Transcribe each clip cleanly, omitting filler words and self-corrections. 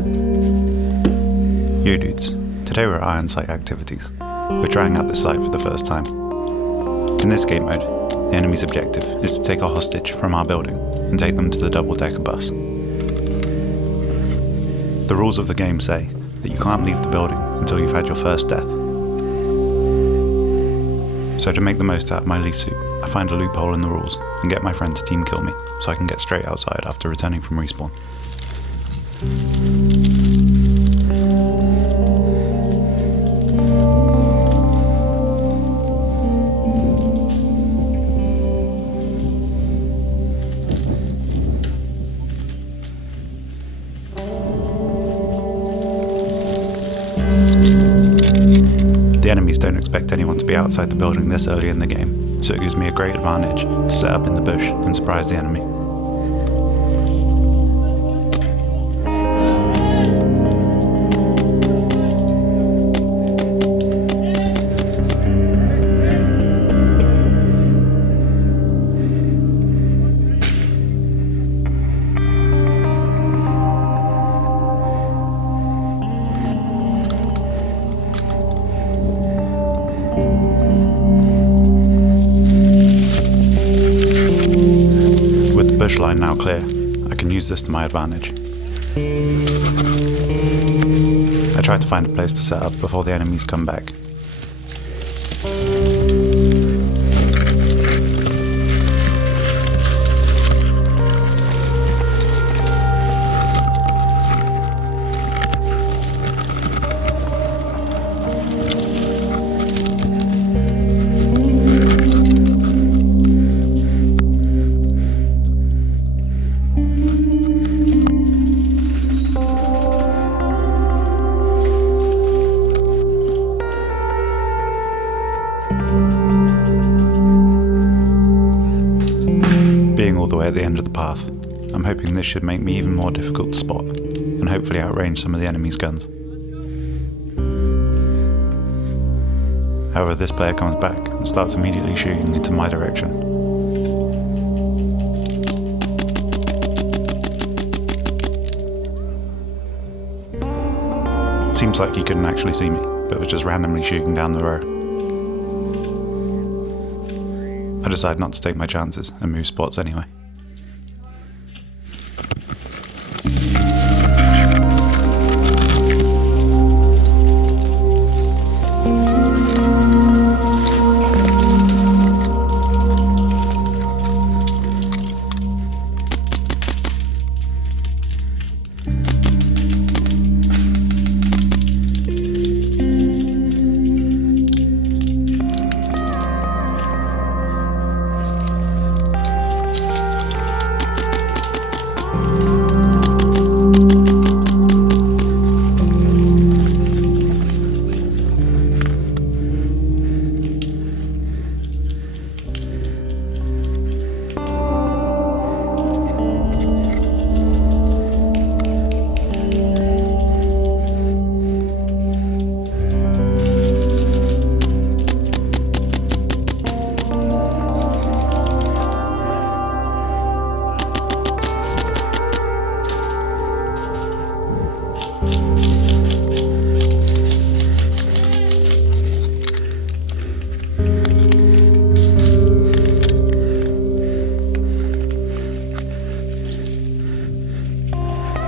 Yo dudes, today we're at Iron Sight Activities. We're trying out this site for the first time. In this game mode, the enemy's objective is to take a hostage from our building and take them to the double-decker bus. The rules of the game say that you can't leave the building until you've had your first death. So to make the most out of my leaf suit, I find a loophole in the rules and get my friend to team kill me so I can get straight outside after returning from respawn. The enemies don't expect anyone to be outside the building this early in the game, so it gives me a great advantage to set up in the bush and surprise the enemy. Bush line now clear, I can use this to my advantage. I try to find a place to set up before the enemies come back. Being all the way at the end of the path, I'm hoping this should make me even more difficult to spot, and hopefully outrange some of the enemy's guns. However, this player comes back and starts immediately shooting into my direction. Seems like he couldn't actually see me, but was just randomly shooting down the row. I decide not to take my chances and move spots anyway.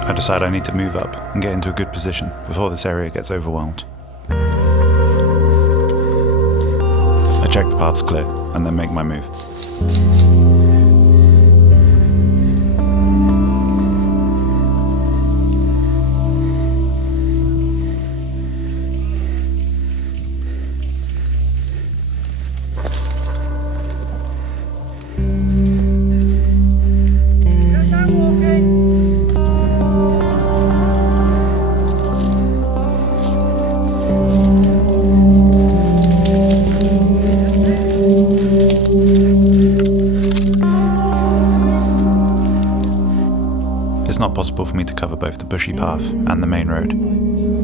I decide I need to move up and get into a good position before this area gets overwhelmed. I check the path's clear and then make my move. It's not possible for me to cover both the bushy path and the main road,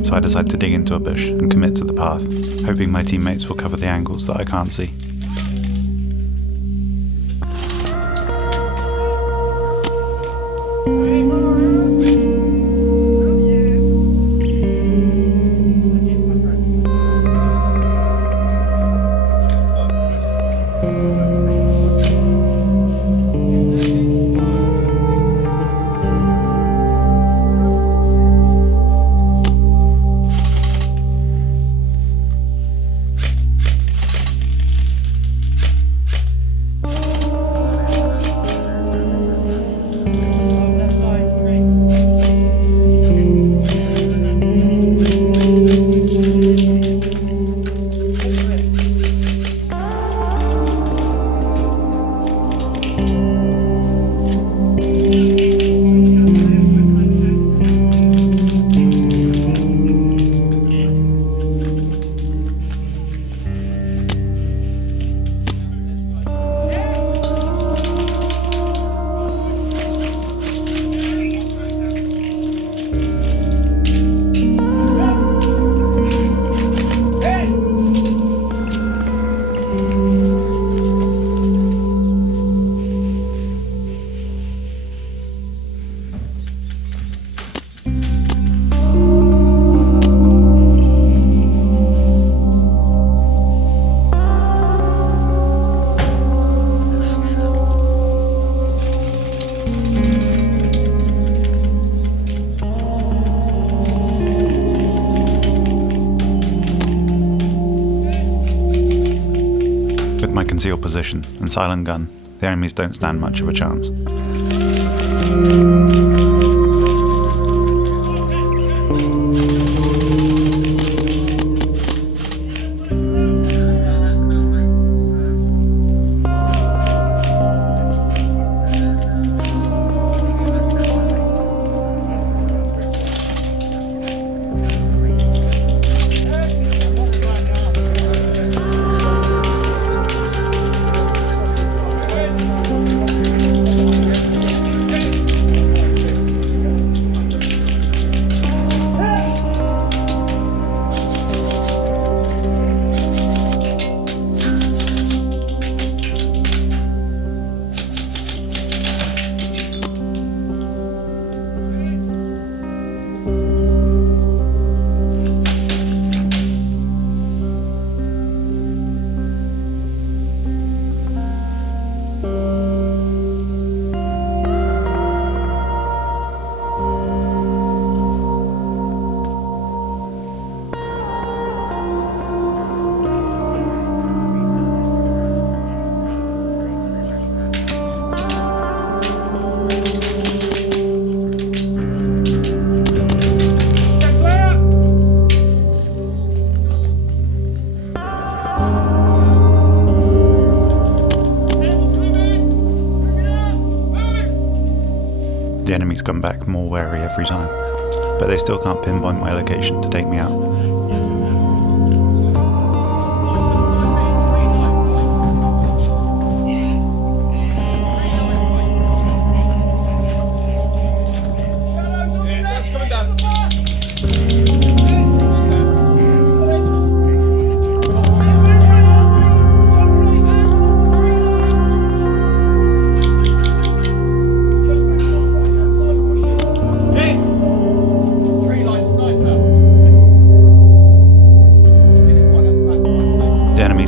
so I decide to dig into a bush and commit to the path, hoping my teammates will cover the angles that I can't see. concealed position and silent gun, the enemies don't stand much of a chance. The enemies come back more wary every time, but they still can't pinpoint my location to take me out.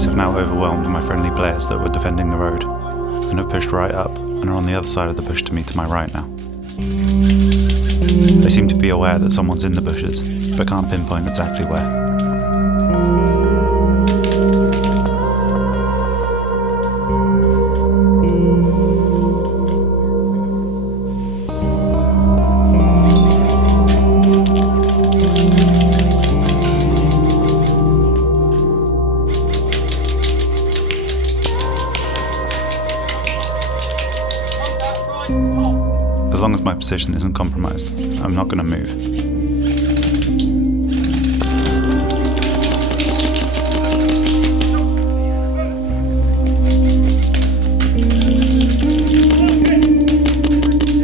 Have now overwhelmed my friendly players that were defending the road, and have pushed right up and are on the other side of the bush to me to my right now. They seem to be aware that someone's in the bushes, but can't pinpoint exactly where. As long as my position isn't compromised, I'm not going to move.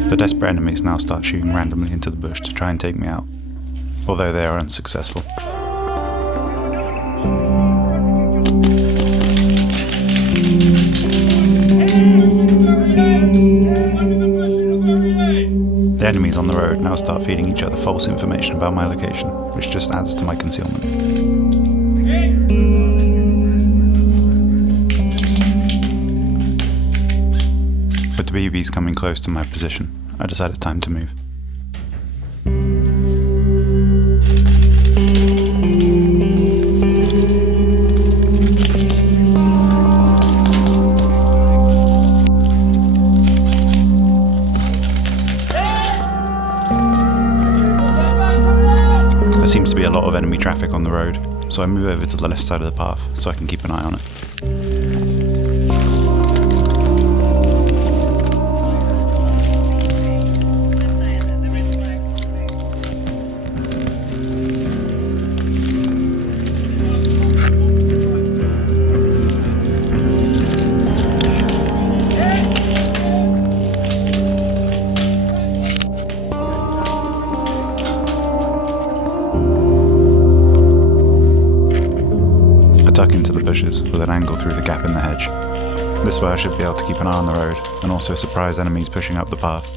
The desperate enemies now start shooting randomly into the bush to try and take me out, although they are unsuccessful. The enemies on the road now start feeding each other false information about my location, which just adds to my concealment. With the BBs coming close to my position, I decided time to move. There seems to be a lot of enemy traffic on the road, so I move over to the left side of the path so I can keep an eye on it. Duck into the bushes with an angle through the gap in the hedge. This way I should be able to keep an eye on the road and also surprise enemies pushing up the path.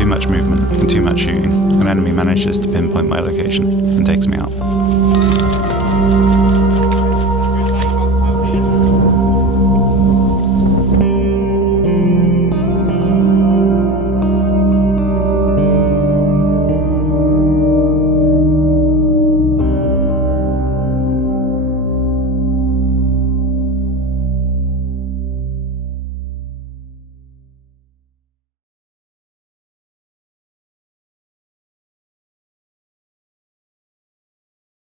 too much movement and too much shooting, an enemy manages to pinpoint my location and takes me out.